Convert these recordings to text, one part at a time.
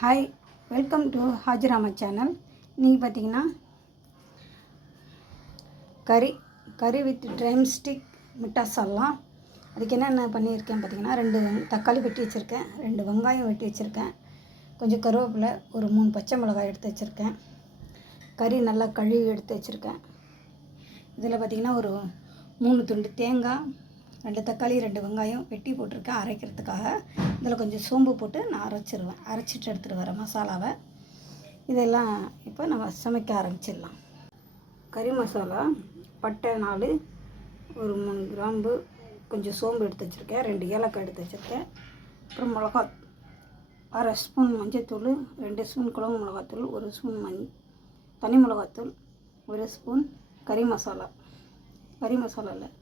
Hi, welcome to ஹாஜிராமா channel. இன்றைக்கி பார்த்திங்கன்னா கறி வித் ட்ரைம் ஸ்டிக் மிட்டா சால்லாம். அதுக்கு என்னென்ன பண்ணியிருக்கேன் பார்த்திங்கன்னா, 2 தக்காளி வெட்டி வச்சுருக்கேன், 2 வெங்காயம் வெட்டி வச்சுருக்கேன், கொஞ்சம் கருவேப்பிலை, ஒரு 3 பச்சை மிளகாய் எடுத்து வச்சுருக்கேன், கறி நல்லா கழுவி எடுத்து வச்சுருக்கேன். இதில் பார்த்திங்கன்னா ஒரு 3 துண்டு தேங்காய், 2 தக்காளி, 2 வெங்காயம் வெட்டி போட்டிருக்கேன் அரைக்கிறதுக்காக. இதில் கொஞ்சம் சோம்பு போட்டு நான் அரைச்சிட்டு எடுத்துகிட்டு வரேன் மசாலாவை. இதெல்லாம் இப்போ நம்ம சமைக்க ஆரம்பிச்சிடலாம். கறி மசாலா, பட்டை 4, ஒரு 3 கிராம்பு, கொஞ்சம் சோம்பு எடுத்து வச்சுருக்கேன், 2 ஏலக்காய் எடுத்து வச்சுருக்கேன், அப்புறம் மிளகா 1/2 ஸ்பூன் மஞ்சள்தூள், 2 ஸ்பூன் குழம்பு மிளகாத்தூள், 1 ஸ்பூன் தனி மிளகாத்தூள், 1 ஸ்பூன் கறி மசாலாவில்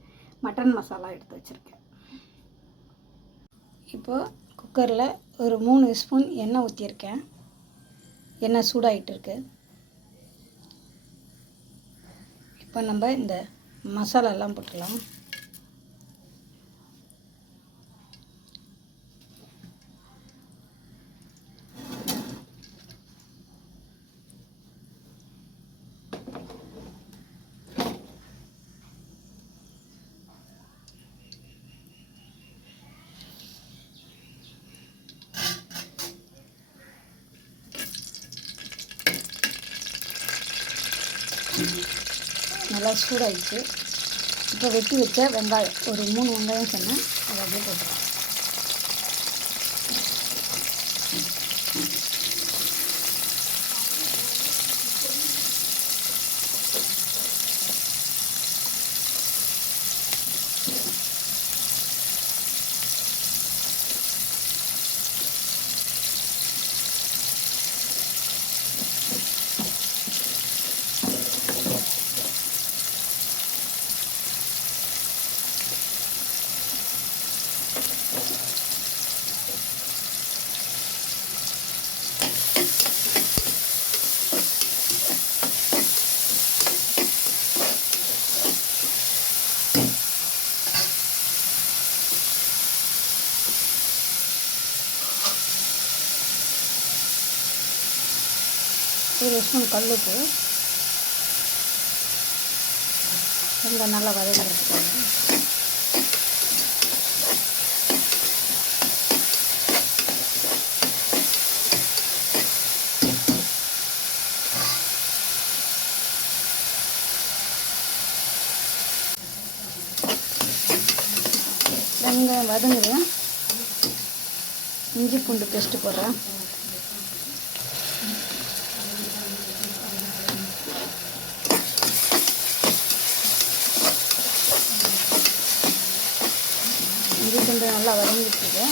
மட்டன் மசாலா எடுத்து வச்சுருக்கேன். இப்போது குக்கரில் ஒரு 3 ஸ்பூன் எண்ணெய் ஊற்றியிருக்கேன். எண்ணெய் சூடாகிட்டு இருக்கு. இப்போ நம்ம இந்த மசாலாலாம் போட்டுக்கலாம். நல்லா சூடாகிடுச்சு. இப்போ வெட்டி வச்ச வெங்காயம், ஒரு 3 வெங்காயம் சொன்னேன், அதை அப்படியே போட்டுருவோம். ஒரு ஸ்பூன் கல்லுப்பு, வெங்காயம் நல்லா வதங்கிடுச்சு. வெங்காயம் வதங்குது. இஞ்சி பூண்டு பேஸ்ட்டு போடுறேன். இஞ்சி பூண்டு நல்லா வதங்கிட்டுருக்கு.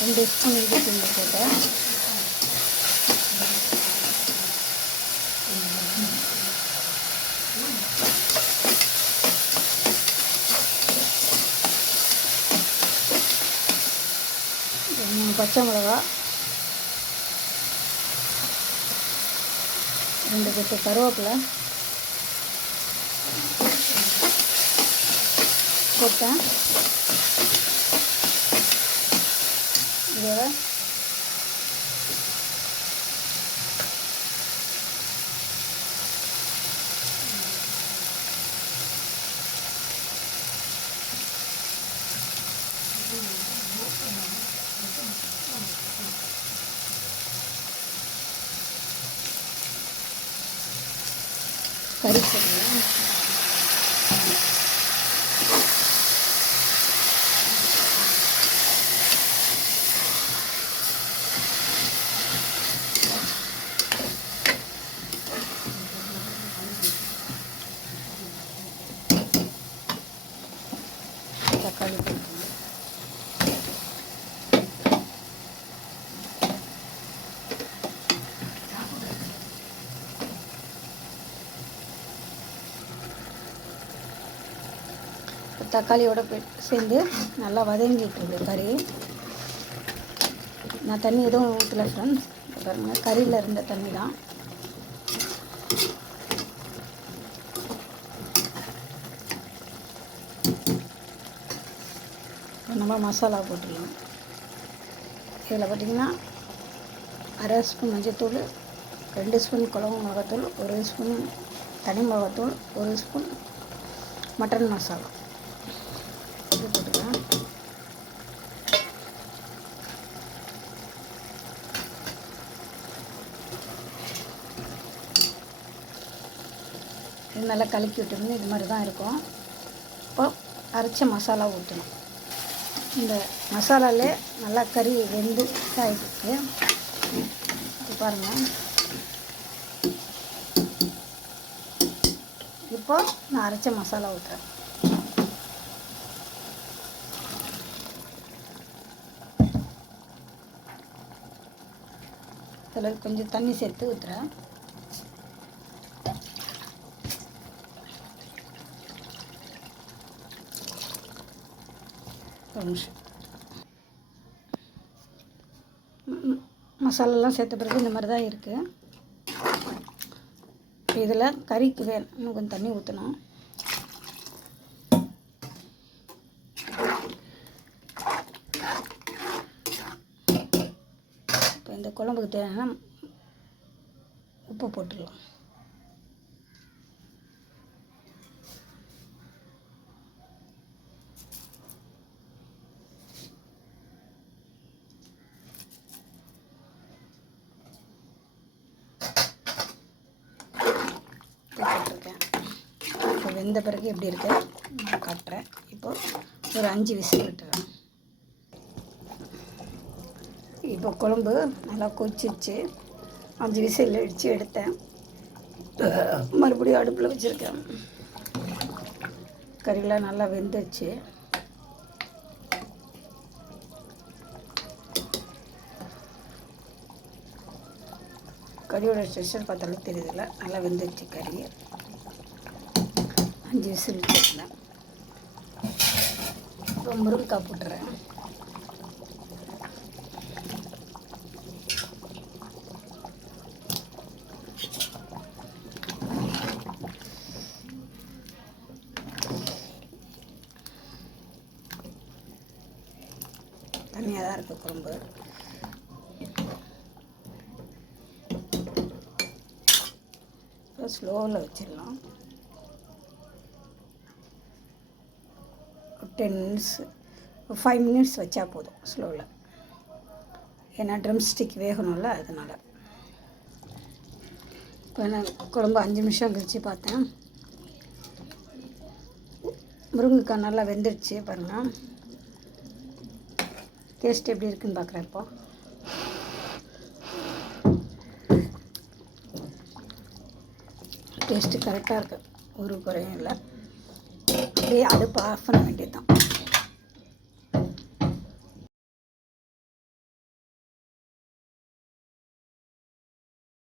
2 ஸ்பூன் இஞ்சி பூண்டு போட்டேன். பச்சை மிளகா, 2 கொத்து கருவேப்பிலை போட்டேன். இதோட கறி போடுறேன். தக்காளி போடுறேன். தக்காளியோடு சேர்ந்து நல்லா வதங்கிட்டு கறி. நான் தண்ணி எதுவும் ஊற்றல ஃப்ரெண்ட்ஸ், பாருங்கள், கறியில் இருந்த தண்ணி தான். நம்ம மசாலா போட்டுடலாம். இதில் பார்த்திங்கன்னா அரை ஸ்பூன் மஞ்சள்தூள், 2 ஸ்பூன் குழம்பு மிளகாத்தூள், 1 ஸ்பூன் தனி மிளகாத்தூள், 1 ஸ்பூன் மட்டன் மசாலா இது போட்டுக்கலாம். இது நல்லா கலக்கி விட்டோம்னா இது மாதிரி தான் இருக்கும். இப்போ அரைச்ச மசாலா ஊற்றணும். இந்த மசாலாலே நல்லா கறி வெந்து ஆகிடுச்சு. இப்போ பாருங்கள், இப்போ நான் அரைச்ச மசாலா ஊற்றுறேன். இதில் கொஞ்சம் தண்ணி சேர்த்து ஊற்றுறேன். ஒரு நிமிஷம். மசாலாலாம் சேர்த்த பிறகு இந்த மாதிரி தான் இருக்குது. இதில் கறிக்கு இன்னும் கொஞ்சம் தண்ணி ஊற்றணும். இப்போ இந்த குழம்புக்கு தேவையான உப்பு போட்டுடலாம். போட்டிருக்கேன். இப்போ வெந்த பிறகு எப்படி இருக்கு நான் காட்டுறேன். இப்போது ஒரு 5 விசில் விட்டுறேன். இப்போ குழம்பு நல்லா கொதிச்சிருச்சு. 5 விசில் அடித்து எடுத்தேன். மறுபடியும் அடுப்பில் வச்சுருக்கேன். கறியெலாம் நல்லா வெந்துச்சு. கறியோட ஸ்ட்ரெச்சர் பார்த்தாலும் தெரியுதில்ல, நல்லா வெந்துச்சு கறி. 5 விசில் வச்சுருந்தேன். இப்போ முருங்கைக்காய் போட்டுறேன். தனியாக தான் இருக்குது குழம்பு. ஸ்லோவில் வச்சிடலாம். 10 மினிட்ஸ் 5 மினிட்ஸ் வச்சா போதும் ஸ்லோவில். ஏன்னா ட்ரம் ஸ்டிக் வேகணும்ல, அதனால். இப்போ நான் குழம்பு 5 நிமிஷம் கழித்து பார்த்தேன். முருங்கைக்காய் நல்லா வெந்துடுச்சு பாருங்கள். டேஸ்ட் எப்படி இருக்குன்னு பார்க்குறேன். இப்போ டேஸ்ட்டு கரெக்டாக இருக்குது, ஒரு குறையும் இல்லை. அப்படியே அடுப்பு ஆஃப் பண்ண வேண்டியது தான்.